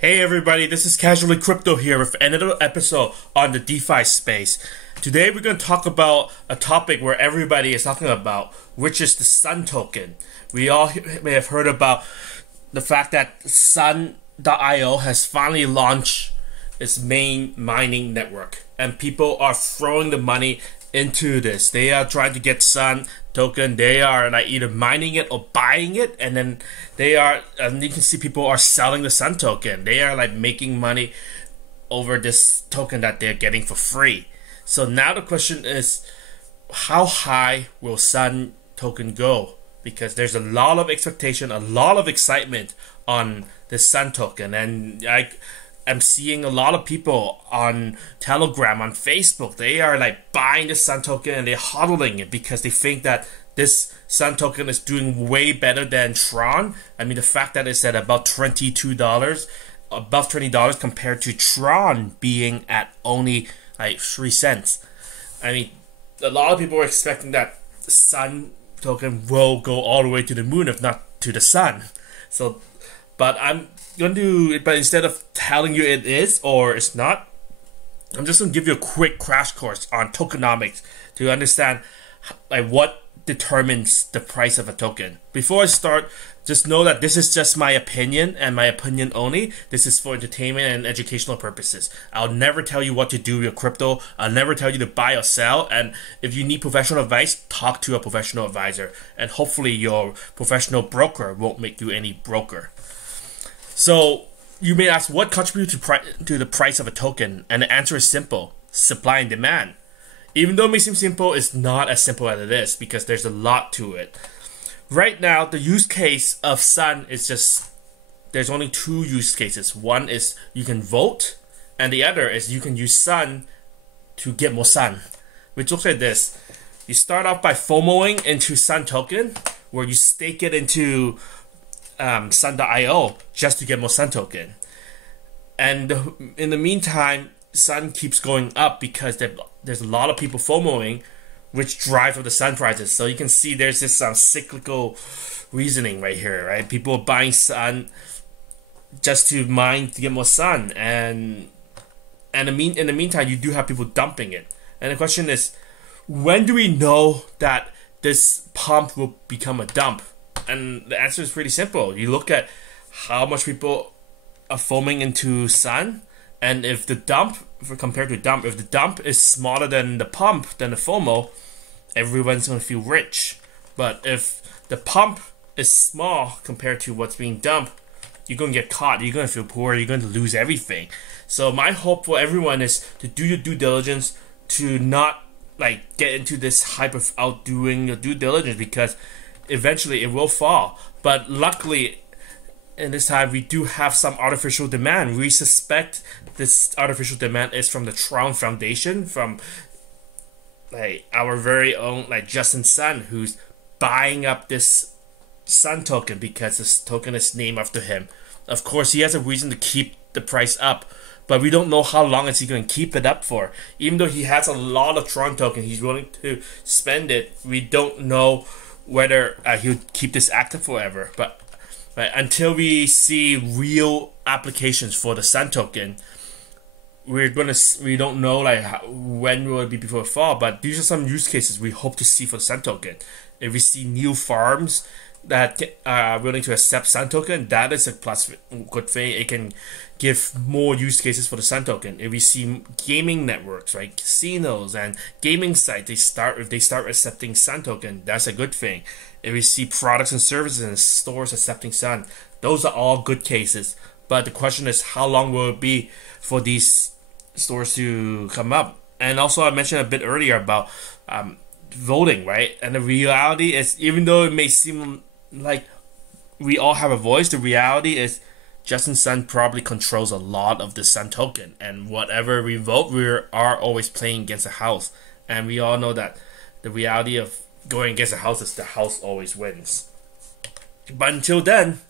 Hey everybody, this is Casually Crypto here with another episode on the DeFi space. Today we're going to talk about a topic where everybody is talking about, which is the SUN token. We all may have heard about the fact that Sun.io has finally launched its main mining network, and people are throwing the money into this. They are trying to get SUN token. They are like either mining it or buying it, and then you can see people are selling the SUN token. They are like making money over this token that they're getting for free. So now the question is, how high will SUN token go? Because there's a lot of expectation, a lot of excitement on the SUN token, and I'm seeing a lot of people on Telegram, on Facebook. They are like buying the SUN token and they're hodling it because they think that this SUN token is doing way better than Tron. I mean, the fact that it's at about $22, above $20 compared to Tron being at only like 3 cents. I mean, a lot of people are expecting that the SUN token will go all the way to the moon, if not to the sun. So, but instead of telling you it is or it's not, I'm just going to give you a quick crash course on tokenomics to understand like what determines the price of a token. Before I start, just know that this is just my opinion and my opinion only. This is for entertainment and educational purposes. I'll never tell you what to do with your crypto. I'll never tell you to buy or sell. And if you need professional advice, talk to a professional advisor. And hopefully your professional broker won't make you any broker. So you may ask, what contributes to the price of a token? And the answer is simple: supply and demand. Even though it may seem simple, it's not as simple as it is because there's a lot to it. Right now, the use case of SUN is there's only 2 use cases. One is you can vote, and the other is you can use SUN to get more SUN, which looks like this. You start off by FOMOing into SUN token, where you stake it into Sun.io just to get more SUN token. And in the meantime, SUN keeps going up because there's a lot of people FOMOing, which drives up the SUN prices. So you can see there's this cyclical reasoning right here, right? People are buying SUN just to mine to get more SUN, and in the meantime, you do have people dumping it. And the question is, when do we know that this pump will become a dump? And the answer is pretty simple. You look at how much people are foaming into SUN, and if the dump, compared to dump, if the dump is smaller than the pump, than the FOMO, everyone's going to feel rich. But if the pump is small compared to what's being dumped, you're going to get caught. You're going to feel poor. You're going to lose everything. So my hope for everyone is to do your due diligence, to not like get into this hype of outdoing your due diligence, because eventually it will fall. But luckily, in this time, we do have some artificial demand. We suspect this artificial demand is from the Tron Foundation, from like our very own like Justin Sun, who's buying up this SUN token because this token is named after him. Of course, he has a reason to keep the price up, but we don't know how long is he going to keep it up for. Even though he has a lot of Tron token, he's willing to spend it. We don't know whether he'll keep this active forever. But until we see real applications for the SUN token, we don't know like when will it be before it fall. But these are some use cases we hope to see for the SUN token. If we see new farms that are willing to accept SUN token, that is a good thing. It can give more use cases for the SUN token. If we see gaming networks, right, casinos and gaming sites, if they start accepting SUN token, that's a good thing. If we see products and services and stores accepting SUN, those are all good cases. But the question is, how long will it be for these stores to come up? And also, I mentioned a bit earlier about voting, right? And the reality is, even though it may seem like we all have a voice, the reality is Justin Sun probably controls a lot of the SUN token, and whatever we vote, we are always playing against the house. And we all know that the reality of going against the house is the house always wins. But until then,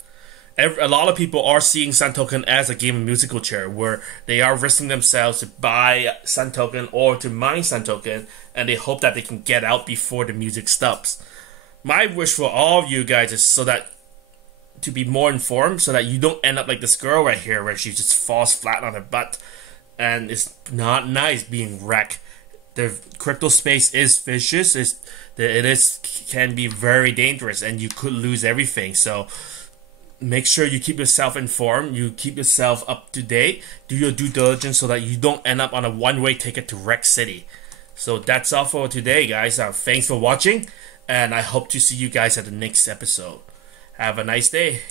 a lot of people are seeing SUN token as a game of musical chair, where they are risking themselves to buy SUN token or to mine SUN token, and they hope that they can get out before the music stops. My wish for all of you guys is so that to be more informed so that you don't end up like this girl right here where she just falls flat on her butt, and it's not nice being wrecked. The crypto space is vicious. Can be very dangerous, and you could lose everything. So make sure you keep yourself informed, you keep yourself up to date, do your due diligence so that you don't end up on a one-way ticket to Wreck City. So that's all for today, guys. Thanks for watching, and I hope to see you guys at the next episode. Have a nice day.